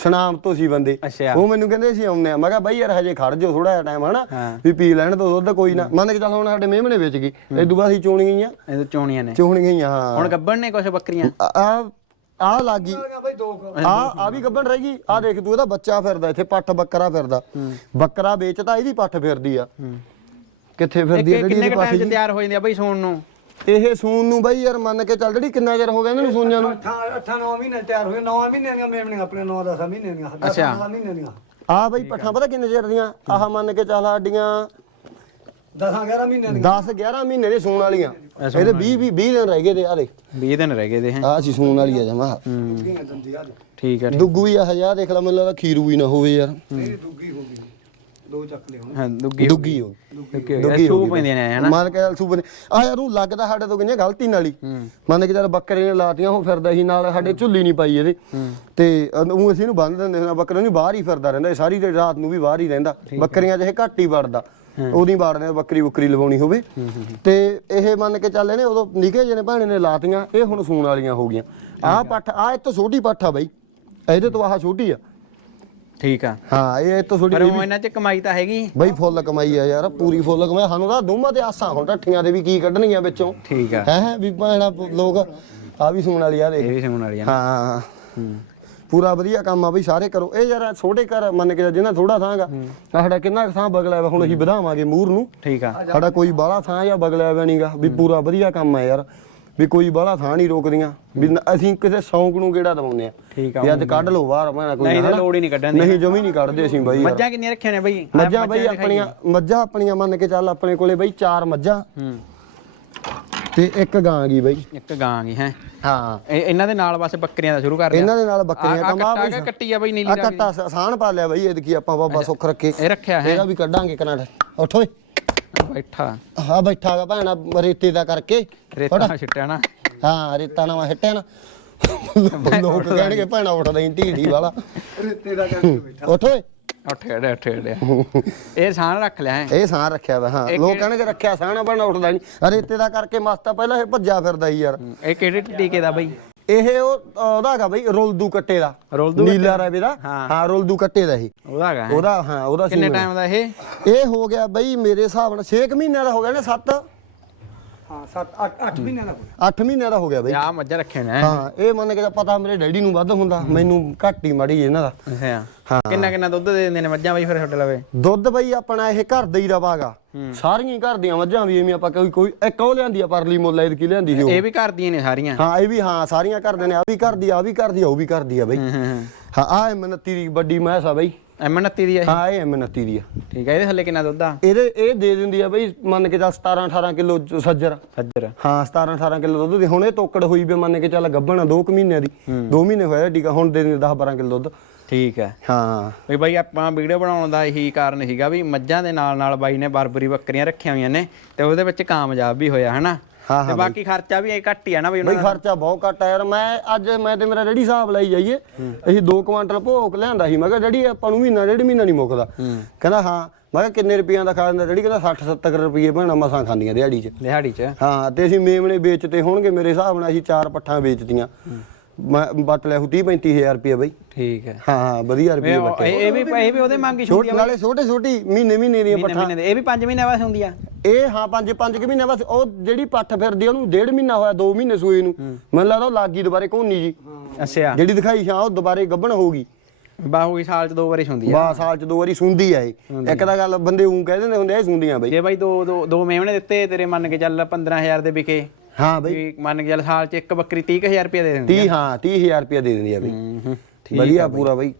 ਸੁਨਾਮ ਤੋਂ ਸੀ ਬੰਦੇ। ਅੱਛਾ। ਉਹ ਮੈਨੂੰ ਕਹਿੰਦੇ ਅਸੀਂ ਆਉਂਦੇ ਆ। ਮੈਂ ਕਿਹਾ ਬਾਈ ਯਾਰ ਹਜੇ ਖੜ ਜਾਓ ਥੋੜਾ ਜਿਹਾ ਟਾਈਮ ਹਨਾ? ਹਾਂ। ਵੀ ਪੀ ਲੈਣ ਦੋ ਦੁੱਧ ਕੋਈ ਨਾ। ਮੰਨ ਕੇ ਚੱਲ ਹੁਣ ਸਾਡੇ ਮੇਮਣੇ ਵੇਚ ਗਈ ਇਦੋਂ ਬਾਅਦ ਅਸੀਂ ਚੋਣੀ ਗਈਆਂ। ਇਹ ਤਾਂ ਚੋਣੀਆਂ ਨੇ। ਚੋਣ ਗਈਆਂ ਹਾਂ। ਹੁਣ ਗੱਬਣ ਨੇ ਕੁਛ ਬੱਕਰੀਆਂ? ਆ ਆ ਲੱਗੀ। ਆ। ਆ ਆ ਵੀ ਗੱਬਣ ਰਹਿ ਗਈ। ਆ ਦੇਖ ਤੂੰ ਇਹਦਾ ਬੱਚਾ ਫਿਰਦਾ ਇੱਥੇ ਪੱਠ ਬੱਕਰਾ ਫਿਰਦਾ। ਬੱਕਰਾ ਵੇਚਦਾ ਇਹਦੀ ਪੱਠ ਫਿਰਦੀ ਆ। ਕਿੱਥੇ ਫਿਰਦੀ ਆ ਇਹ ਜਿਹੜੀ ਕਿੰਨੇ ਇਹਦੀ ਕ ਟਾਈਮ ਚ ਤਿਆਰ ਹੋ ਜਾਂਦੀ ਆ ਬਈ ਸੌਣ ਨੂੰ? ਇਹ ਸੂਨ ਨੂੰ ਬਾਈ ਯਾਰ ਮੰਨ ਕੇ ਚੱਲ ਜਿਹੜੀ ਕਿੰਨਾ ਚਿਰ ਹੋ ਗਿਆ ਇਹਨਾਂ ਨੂੰ ਸੂਈਆਂ ਨੂੰ? ਅੱਠਾਂ ਅੱਠਾਂ ਨੌ ਮਹੀਨੇ ਤਿਆਰ ਹੋਏ ਨੌ ਮਹੀਨੇ ਦੀਆਂ ਮੇਮਣੀਆਂ ਆਪਣੇ 9 10 ਮਹੀਨੇ ਦੀਆਂ 10 ਅੱਛਾ। 12 ਮਹੀਨੇ ਦੀਆਂ। ਆ ਬਾਈ ਪੱਠਾਂ ਪਤਾ ਕਿੰਨੇ ਚਿਰ ਦੀਆਂ? ਆਹ ਮੰਨ ਕੇ ਚੱਲ ਸਾਡੀਆਂ 10 11 ਮਹੀਨੇ ਦੀਆਂ। 10 11 ਮਹੀਨੇ ਦੇ ਸੂਣ ਵਾਲੀਆਂ। ਇਹਦੇ 20 20 20 ਦਿਨ ਰਹਿ ਗਏ ਤੇ ਆ ਦੇਖ। 20 ਦਿਨ ਰਹਿ ਗਏ ਦੇ ਹੈ। ਆ ਸੀ ਸੂਣ ਵਾਲੀ ਆ ਜਮਾ। ਦੁੱਗੀਆਂ ਦੰਦੀ ਆ ਠੀਕ ਹੈ ਦੁੱਗੂ ਹੀ ਆ ਹਜਾ ਦੇਖ ਲੈ ਮੈਨੂੰ ਲੱਗਦਾ ਖੀਰੂ ਵੀ ਨਾ ਹੋਵੇ ਯਾਰ। ਇਹ ਦੁੱਗੀ ਹੋ ਗਈ। ਦੋ ਚੱਕ ਲਏ ਹੁਣ ਹਾਂ ਦੁੱਗੀ ਦੁੱਗੀ ਹੋ ਦੁੱਗੀ ਦੁੱਗੀ ਹੋ ਸ਼ੂ ਗਈ। ਪੈਂਦੀਆਂ ਨੇ ਹਨਾ? ਮੰਨ ਕੇ ਚੱਲ ਸੂਬੇ ਆ ਯਾਰ ਉਹ ਲੱਗਦਾ ਸਾਡੇ ਤੋਂ ਗਈਆਂ ਗਲਤੀ ਨਾਲ ਹੀ। ਹੂੰ। ਮੰਨ ਕੇ ਚੱਲ ਬੱਕਰੇ ਨੇ ਲਾਤੀਆਂ ਉਹ ਫਿਰਦਾ ਸੀ ਨਾਲ ਸਾਡੇ ਝੁੱਲੀ ਨਹੀਂ ਪਾਈ ਇਹਦੇ। ਤੇ ਉਹ ਅਸੀਂ ਇਹਨੂੰ ਬੰਨ ਦਿੰਦੇ ਸੀ ਬੱਕਰੇ ਨੂੰ ਬਾਹਰ ਹੀ ਫਿਰਦਾ ਰਹਿੰਦਾ ਇਹ ਸਾਰੀ ਰਾਤ ਨੂੰ ਵੀ ਬਾਹਰ ਹੀ ਰਹਿੰਦਾ। ਬੱਕਰੀਆਂ 'ਚ ਇਹ ਘੱਟ ਹੀ ਵੜਦਾ। ਉਹਦੀ ਬਾੜਨੇ ਆ, ਬੱਕਰੀ ਬੁੱਕਰੀ ਲਵਾਉਣੀ ਹੋਵੇ। ਤੇ ਇਹ ਮੰਨ ਕੇ ਚੱਲੇ ਨੇ ਉਦੋਂ ਨਿੱਕੇ ਜਿਹੇ ਨੇ ਭਾਣੇ ਨੇ ਲਾਤੀਆਂ ਇਹ ਹੁਣ ਸੂਣ ਵਾਲੀਆਂ ਹੋ ਗਈਆਂ। ਆਹ ਪੱਠ ਆਹ ਇਹ ਤੋਂ ਛੋਟੀ ਪੱਠ ਆ ਬਈ। ਇਹਦੇ ਤੋਂ ਆਹ ਛੋਟੀ ਆ। ਠੀਕ ਆ। ਹਾਂ ਇਹ ਇਹ ਤੋਂ ਪਰ ਉਹ ਇਹਨਾਂ ਚ ਕਮਾਈ ਤਾਂ ਹੈਗੀ। ਬਈ ਫੁੱਲ ਕਮਾਈ ਆ ਯਾਰ ਪੂਰੀ ਫੁੱਲ ਕਮਾਈ ਸਾਨੂੰ ਤਾਂ ਦੋਵਾਂ ਤੇ ਆਸਾਂ ਹੁਣ ਢੱਠੀਆਂ ਦੇ ਵੀ ਕੀ ਕੱਢਣਗੀਆਂ ਵਿੱਚੋਂ। ਠੀਕ ਆ। ਹੈ ਵੀ ਭਾਣਾ ਲੋਕ ਆ ਵੀ ਸੂਣ ਵਾਲੀ ਆ ਇਹ ਦੇਖ ਵੀ ਸੁਣਨ ਵਾਲੀਆਂ ਹਾਂ ਹੂੰ। ਪੂਰਾ ਵਧੀਆ ਕੰਮ ਆ ਬਈ ਸਾਰੇ ਕਰੋ। ਇਹ ਯਾਰ ਛੋਟੇ ਘਰ ਮੰਨ ਕੇ ਜਿਹਨਾਂ ਥੋੜਾ ਥਾਂਗਾ ਸਾਡਾ ਕਿੰਨਾ ਕੁ ਥਾਂ ਬਗਲਿਆ ਵਾ ਹੁਣ ਅਸੀਂ ਵਧਾਵਾਂਗੇ ਮੂਰ ਨੂੰ। ਠੀਕ ਆ। ਸਾਡਾ ਕੋਈ ਬਾਹਲਾ ਥਾਂ ਜਾਂ ਬਗਲਿਆ ਵਾ ਨਹੀਂਗਾ ਵੀ ਪੂਰਾ ਵਧੀਆ ਕੰਮ ਆ ਯਾਰ। ਵੀ ਕੋਈ ਬਾਹਲਾ ਥਾਂ ਨਹੀਂ ਰੋਕਦੀਆਂ। ਵੀ ਨ- ਅਸੀਂ ਕਿਸੇ ਸ਼ੌਂਕ ਨੂੰ ਕਿਹੜਾ ਦਵਾਉਂਦੇ ਆ ਠੀਕ ਆ ਵੀ ਅੱਜ ਕੱਢ ਲਓ ਬਾਹਰ ਮੈਂ ਕੋਈ ਨਹੀਂ ਤਾਂ ਹਨਾ? ਲੋੜ ਹੀ ਨਹੀਂ ਕੱਢਣ ਦੀ ਨਹੀਂ ਜਮੀ ਨਹੀਂ ਕੱਢਦੇ ਅਸੀਂ ਬਈ ਯਾਰ। ਮੱਝਾਂ ਕਿੰਨੀਆਂ ਰੱਖੀਆਂ ਨੇ ਬਈ ਮੱਝਾਂ ਬਈ ਆਪਣੀਆਂ ਮੱਝਾਂ ਆਪਣੀਆਂ ਮੰਨ ਕੇ ਚੱਲ ਆਪਣੇ ਕੋਲੇ ਬਈ ਚਾਰ ਮੱਝਾਂ। ਹੂੰ। ਤੇ ਇੱਕ ਗਾਂ ਗਈ ਬਈ। ਇੱਕ ਗਾਂ ਗਈ ਹੈ? ਹਾਂ। ਇਹ ਇਹਨਾਂ ਦੇ ਨਾਲ ਬਸ ਬੱਕਰੀਆਂ ਦਾ ਸ਼ੁਰੂ ਕਰ ਦਿਆ। ਇਹਨਾਂ ਦੇ ਨਾਲ ਬੱਕਰੀਆਂ ਕਮਾ ਕੱਟਾ ਬਈ ਕੱਟੀ ਆ ਬਈ ਨੀਲੀ ਆ ਦਾ। ਕੱਟਾ ਆਸਾਨ ਪਾ ਲਿਆ ਬਈ ਇਹਦੀ ਕੀ ਆਪਾਂ ਬਾਬਾ ਸੁੱਖ ਰੱਖੇ। ਇਹ ਰੱਖਿਆ ਹੈ? ਇਹਦਾ ਵੀ ਕੱਢਾਂਗੇ ਕਨਾਡਾ ਉੱਠ ਓਏ। ਬੈਠਾ। ਹਾਂ ਬੈਠਾ ਗਾ ਭੈਣਾ ਰੇਤੇ ਦਾ ਕਰਕੇ। ਰੇਤਾ ਛਿੱਟਿਆ ਨਾ। ਹਾਂ ਰੇਤਾ ਨਵਾਂ ਹਿੱਟਿਆ ਨਾ। ਲੋਕ ਕਹਿਣਗੇ ਭੈਣਾ ਉੱਠਦਾ ਹੀ ਢੀੜੀ ਵਾਲਾ। ਰੇਤੇ ਦਾ ਕਰਕੇ ਬੈਠਾ। ਉੱਠ ਓਏ। ਉੱਠ ਖੜਿਆ ਇਹ ਸਾਨ ਰੱਖ ਲਿਆ ਹੈ। ਇਹ ਸਾਹ ਰੱਖਿਆ ਵਾ ਹਾਂ। ਲੋਕ ਕਹਿਣਗੇ ਰੱਖਿਆ ਸਾਹ ਭੈਣਾ ਉੱਠਦਾ ਨਹੀਂ ਰੇਤੇ ਦਾ ਕਰਕੇ ਮਸਤਾ ਪਹਿਲਾਂ ਇਹ ਭੱਜਾ ਫਿਰਦਾ ਹੀ ਯਾਰ। ਇਹ ਕਿਹੜੇ ਟੀਕੇ ਦਾ ਬਈ? ਇਹ ਉਹ ਉਹਦਾ ਹੈਗਾ ਬਈ ਰੁਲਦੂ ਕੱਟੇ ਦਾ ਰੁਲਦੂ ਨੀਲਾ ਰਵੇ ਦਾ ਹਾਂ। ਰੁਲਦੂ ਕੱਟੇ ਦਾ ਇਹ ਉਹਦਾ ਹੈਗਾ ਹੈ। ਉਹਦਾ ਹਾਂ ਉਹਦਾ ਕਿੰਨੇ। ਟਾਈਮ ਦਾ ਇਹ ਇਹ ਹੋ ਗਿਆ ਬਈ ਮੇਰੇ ਹਿਸਾਬ ਨਾਲ 6 ਮਹੀਨਿਆਂ ਦਾ ਹੋ ਗਿਆ ਨਾ 7 ਹਾਂ 7 8 8 ਮਹੀਨਿਆਂ ਦਾ ਹੋਇਆ 8 ਮਹੀਨਿਆਂ ਦਾ ਹੋ ਗਿਆ ਬਈ। ਆ ਮੱਝਾਂ ਰੱਖੇ ਨੇ। ਹਾਂ ਇਹ ਮੰਨ ਕੇ ਤਾਂ ਪਤਾ ਮੇਰੇ ਡੈਡੀ ਨੂੰ ਵੱਧ ਹੁੰਦਾ ਮੈਨੂੰ ਘੱਟ ਹੀ ਮਾੜੀ ਇਹਨਾਂ ਦਾ। ਅੱਛਾ। ਹਾਂ। ਕਿੰਨਾ ਕਿੰਨਾ ਦੁੱਧ ਦੇ ਦਿੰਦੇ ਨੇ ਮੱਝਾਂ ਬਈ ਫਿਰ ਤੁਹਾਡੇ ਲਵੇ? ਦੁੱਧ ਬਈ ਆਪਣਾ ਇਹ ਘਰ ਦਾ ਹੀ ਰਵਾਗਾ ਸਾਰੀਆਂ ਹੀ ਘਰ ਦੀਆਂ ਮੱਝਾਂ ਵੀ ਐਵੇਂ ਆਪਾਂ ਕੋਈ ਕੋਈ ਇੱਕ ਉਹ ਲਿਆਂਦੀ ਆ ਪਰਲੀ ਮੁੱਲ ਇਹਦੀ ਕੀ ਲਿਆਂਦੀ ਸੀ ਉਹ? ਇਹ ਵੀ ਘਰ ਦੀਆਂ ਨੇ ਸਾਰੀਆਂ। ਹਾਂ ਇਹ ਵੀ ਹਾਂ ਸਾਰੀਆਂ ਘਰ ਦੇ ਨੇ ਆ ਵੀ ਘਰ ਦੀ ਆ ਵੀ ਘਰ ਦੀ ਆ ਉਹ ਵੀ ਘਰ ਦੀ ਆ ਬਈ। ਹੂੰ ਹੂੰ ਹਾਂ। ਆ ਐਮਨਤੀ ਦੀ ਵੱਡੀ ਮੈਸ ਆ ਬਈ। M29 ਦੀ ਆ ਇਹ? ਹਾਂ ਇਹ ਐਮਨਤੀ ਦੀ ਆ। ਠੀਕ ਹੈ ਇਹਦੇ ਥੱਲੇ ਕਿੰਨਾ ਦੁੱਧ ਆ? ਇਹਦੇ ਇਹ ਦੇ ਦਿੰਦੀ ਆ ਬਈ ਮੰਨ ਕੇ ਚੱਲ 17 18 ਕਿਲੋ ਸੱਜਰ ਸੱਜਰ ਹਾਂ 17 18 ਕਿਲੋ ਦੁੱਧ ਦੀ। ਹੁਣ ਇਹ ਤੋਕੜ ਹੋਈ ਵੀ ਮੰਨ ਕੇ ਚੱਲ ਗੱਭਣ 2 ਮਹੀਨਿਆਂ ਦੀ। 2 ਮਹੀਨੇ ਹੋਇਆ ਟੀਕਾ ਹੁਣ ਦੇ ਦਿੰਦੀ 10 12 ਕਿਲੋ ਦੁੱਧ। ਠੀਕ ਹੈ ਹਾਂ। ਵੀ ਬਾਈ ਆਪਾਂ ਵੀਡੀਓ ਬਣਾਉਣ ਦਾ ਇਹੀ ਕਾਰਨ ਸੀਗਾ ਵੀ ਮੱਝਾਂ ਦੇ ਨਾਲ ਨਾਲ ਬਾਈ ਨੇ ਬਰਬਰੀ ਬੱਕਰੀਆਂ ਰੱਖੀਆਂ ਹੋਈਆਂ ਨੇ ਤੇ ਉਹਦੇ ਵਿੱਚ ਕਾਮਯਾਬ ਵੀ ਹੋਇਆ ਹਨਾ? ਹਾਂ, ਤੇ ਬਾਕੀ ਖਰਚਾ ਵੀ ਇਹ ਘੱਟ ਹੀ ਆ ਨਾ ਬਈ ਬਈ ਉਹਨਾਂ ਦਾ। ਖਰਚਾ ਬਹੁਤ ਘੱਟ ਆ ਯਾਰ। ਮੈਂ ਅੱਜ ਮੈਂ ਤੇ ਮੇਰਾ ਡੈਡੀ ਸਾਹਿਬ ਲਈ ਜਾਈਏ। ਅਸੀਂ 2 ਕੁਆਂਟਲ ਭੋਗ ਲਿਆਂਦਾ ਸੀ। ਮੈਂ ਕਿਹਾ ਡੈਡੀ ਆਪਾਂ ਨੂੰ ਮਹੀਨਾ ਡੇਢ ਮਹੀਨਾ ਨਹੀਂ ਮੁੱਕਦਾ। ਕਹਿੰਦਾ ਹਾਂ। ਮੈਂ ਕਿਹਾ ਕਿੰਨੇ ਰੁਪਈਆਂ ਦਾ ਖਾ ਦਿੰਦਾ ਡੈਡੀ ਕਹਿੰਦਾ 60 70 ਰੁਪਏ ਭੈਣਾ ਮਸਾਂ ਖਾਂਦੀਆਂ ਦਿਹਾੜੀ 'ਚ। ਦਿਹਾੜੀ 'ਚ? ਹਾਂ ਤੇ ਅਸੀਂ ਮੇਮਣੇ ਵੇਚਤੇ ਹੋਣਗੇ ਮੇਰੇ ਹਿਸਾਬ ਨਾਲ ਅਸੀਂ ਚਾਰ ਪੱਠਾਂ ਵੇਚਤੀਆਂ। ਮੈਂ ਬੱਟ ਲਿਆ 30 35000 ਰੁਪਏ ਬਈ। ਠੀਕ ਹੈ। ਹਾਂ ਹਾਂ ਵਧੀਆ ਰੁਪਏ ਇਹ ਇਹ ਇਹ ਵੀ ਇਹ ਵੀ ਉਹਦੇ ਮੰਗੀ ਛੋਟੀ ਛੋਟੇ ਨਾਲੇ ਛੋਟੇ ਛੋਟੀ ਮਹੀਨੇ ਮਹੀਨੇ ਦੀਆਂ ਮਹੀਨੇ ਪੱਠਾਂ। ਮਹੀਨੇ ਦੇ। ਇਹ ਵੀ 5 ਮਹੀਨੇ ਬਾਅਦ ਹੁੰਦੀ ਆ। ਇਹ ਹਾਂ ਪੰਜ ਪੰਜ ਕਿ ਮਹੀਨੇ ਬਸ ਉਹ ਜਿਹੜੀ ਪੱਠ ਫਿਰਦੀ ਆ, ਉਹਨੂੰ ਡੇਢ ਮਹੀਨਾ ਹੋਇਆ 2 ਮਹੀਨੇ ਸੂਏ ਨੂੰ। ਮੈਨੂੰ ਲੱਗਦਾ ਉਹ ਲੱਗੀ ਦੁਬਾਰੇ ਕੋਨੀ ਜੀ। ਅੱਛਾ। ਜਿਹੜੀ ਦਿਖਾਈ ਸ਼ਾਂ ਉਹ ਦੁਬਾਰੇ ਗੱਭਣ ਹੋਊਗੀ ਬਾਹੂਗੀ ਸਾਲ 'ਚ ਦੋ ਵਾਰੀ ਹੁੰਦੀ ਆ। ਬਾ ਸਾਲ ਚ ਦੋ ਵਾਰੀ ਸੁੰਦੀ ਆ ਇਹ। ਇੱਕ ਤਾਂ ਗੱਲ ਬੰਦੇ ਉਂ ਕਹਿ ਦਿੰਦੇ ਹੁੰਦੇ ਆ ਇਹ ਸੁੰਦੀਆਂ ਬਈ। ਜੇ ਬਾਈ ਦੋ ਦੋ ਦੋ ਮੇਵਣੇ ਦਿੱਤੇ ਤੇਰੇ ਮੰਨ ਕੇ ਚੱਲ 15000 ਦੇ ਵਿਕੇ। ਹਾਂ ਬਈ। ਵੀ ਮੰਨ ਕੇ ਚੱਲ ਸਾਲ 'ਚ ਇੱਕ ਬੱਕਰੀ 30000 ਰੁਪਏ ਦੇ ਦਿੰਦੀ 30 ਹਾਂ 30000 ਰੁਪਏ ਦੇ ਦਿੰਦੀ ਆ ਬਈ। ਵਧੀਆ ਪੂਰਾ ਬਈ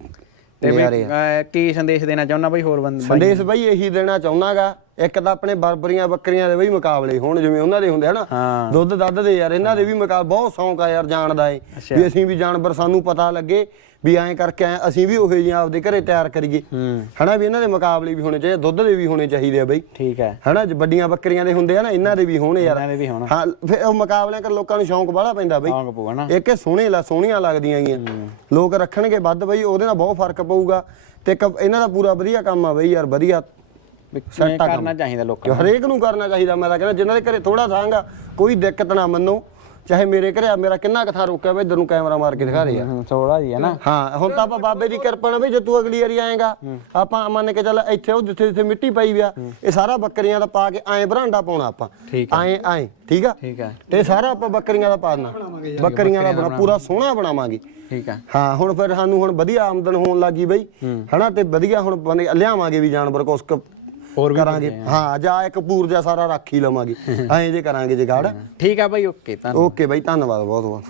ਤੇ। ਅਹ, ਕੀ ਸੰਦੇਸ਼ ਦੇਣਾ ਚਾਹੁੰਦਾ ਬਈ ਹੋਰ ਬੰਦੇ ਸੰਦੇਸ਼ ਬਈ ਇਹੀ ਦੇਣਾ ਚਾਹੁੰਦਾਗਾ ਇੱਕ ਤਾਂ ਆਪਣੇ ਬਰਬਰੀਆਂ ਬੱਕਰੀਆਂ ਦੇ ਬਈ ਮੁਕਾਬਲੇ ਹੁਣ ਜਿਵੇਂ ਉਹਨਾਂ ਦੇ ਹੁੰਦੇ ਆ ਨਾ ਹਾਂ। ਦੁੱਧ ਦੱਧ ਦੇ ਯਾਰ ਇਹਨਾਂ ਦੇ ਵੀ ਮੁਕਾਬਲੇ ਬਹੁਤ ਸ਼ੌਂਕ ਆ ਯਾਰ ਜਾਣਦਾ ਏ ਵੀ ਅਸੀਂ ਵੀ ਜਾਨਵਰ ਸਾਨੂੰ ਪਤਾ ਲੱਗੇ ਵੀ ਐਂ ਕਰਕੇ ਐਂ ਅਸੀਂ ਵੀ ਉਹੇ ਜਿਹੀਆਂ ਆਪਦੇ ਘਰੇ ਤਿਆਰ ਕਰੀਏ। ਹਨਾ ਵੀ ਇਹਨਾਂ ਦੇ ਮੁਕਾਬਲੇ ਵੀ ਹੋਣੇ ਚਾਹੀਦੇ ਦੁੱਧ ਦੇ ਵੀ ਹੋਣੇ ਚਾਹੀਦੇ ਆ ਬਈ। ਠੀਕ ਹੈ। ਹਨਾ ਜੇ ਵੱਡੀਆਂ ਬੱਕਰੀਆਂ ਦੇ ਹੁੰਦੇ ਆ ਨਾ ਇਹਨਾਂ ਦੇ ਵੀ ਹੋਣੇ ਯਾਰ। ਇਹਨਾਂ ਦੇ ਵੀ ਹੋਣਾ। ਹਾਂ ਫਿਰ ਉਹ ਮੁਕਾਬਲਿਆਂ ਕਰ ਲੋਕਾਂ ਨੂੰ ਸ਼ੌਂਕ ਬਾਹਲਾ ਪੈਂਦਾ ਬਈ। ਆਂਗ ਪਊਗਾ ਨਾ। ਇੱਕ ਸੋਹਣੇ ਲਾ ਸੋਹਣੀਆਂ ਲੱਗਦੀਆਂ ਗੀਆਂ ਲੋਕ ਰੱਖਣਗੇ ਵੱਧ ਬਈ ਉਹਦੇ ਨਾਲ ਬਹੁਤ ਫ਼ਰਕ ਪਊਗਾ। ਤੇ ਇੱਕ ਇਹਨਾਂ ਦਾ ਪੂਰਾ ਵਧੀਆ ਕੰਮ ਆ ਬਈ ਯਾਰ ਵਧੀਆ ਸੈੱਟ। ਕਰਨਾ ਚਾਹੀਦਾ ਲੋਕਾਂ ਜੋ ਹਰੇਕ ਨੂੰ ਕਰਨਾ ਚਾਹੀਦਾ ਮੈਂ ਤਾਂ ਕਹਿੰਦਾ ਜਿਨ੍ਹਾਂ ਦੇ ਘਰੇ ਥੋੜਾ ਥਾਂਗਾ ਕੋਈ ਦਿੱਕਤ ਨਾ ਮੰਨੋ। ਚਾਹੇ ਮੇਰੇ ਘਰੇ ਆ ਮੇਰਾ ਕਿੰਨਾ ਕੁ ਥਾਂ ਰੋਕਿਆ ਬਈ ਇਧਰ ਨੂੰ ਕੈਮਰਾ ਮਾਰ ਕੇ ਦਿਖਾ ਦੇ ਯਾਰ। 16 ਦੀ ਹੈ ਨਾ। ਹਾਂ ਹੁਣ ਤਾਂ ਆਪਾਂ ਬਾਬੇ ਦੀ ਕਿਰਪਾ ਨਾਲ ਬਈ ਜੇ ਤੂੰ ਅਗਲੀ ਵਾਰੀ ਆਏਗਾ ਆਪਾਂ ਮੰਨ ਕੇ ਚੱਲ ਇੱਥੇ ਉਹ ਜਿੱਥੇ ਜਿੱਥੇ ਮਿੱਟੀ ਪਈ ਵੀ ਆ ਇਹ ਸਾਰਾ ਬੱਕਰੀਆਂ ਦਾ ਪਾ ਕੇ ਐਂ ਬਰਾਂਡਾ ਪਾਉਣਾ ਆਪਾਂ। ਐਂ ਐਂ ਠੀਕ ਆ? ਠੀਕ ਹੈ ਤੇ ਸਾਰਾ ਆਪਾਂ ਬੱਕਰੀਆਂ ਦਾ ਪਾਣਾ ਬੱਕਰੀਆਂ ਦਾ ਬਣਾ ਪੂਰਾ ਸੋਹਣਾ ਬਣਾਵਾਂਗੇ। ਠੀਕ ਹੈ ਹਾਂ ਹੁਣ ਫਿਰ ਸਾਨੂੰ ਹੁਣ ਵਧੀਆ ਆਮਦਨ ਹੋਣ ਲੱਗੀ ਬਈ। ਹਨਾ ਤੇ ਵਧੀਆ ਹੁਣ ਲਿਆਵਾਂਗੇ ਵੀ ਜਾਨਵਰ ਕੁਛ ਕੁ। ਹੋਰ ਵੀ ਕਰਾਂਗੇ। ਹਾਂ ਜਾਂ ਇੱਕ ਪੂਰ ਜਿਹਾ ਸਾਰਾ ਰੱਖ ਹੀ ਲਵਾਂਗੇ। ਐਂ ਜੇ ਕਰਾਂਗੇ ਜਗਾੜ। ਠੀਕ ਆ ਬਾਈ ਓਕੇ ਤਾਂ ਓਕੇ ਬਾਈ ਧੰਨਵਾਦ ਬਹੁਤ ਬਹੁਤ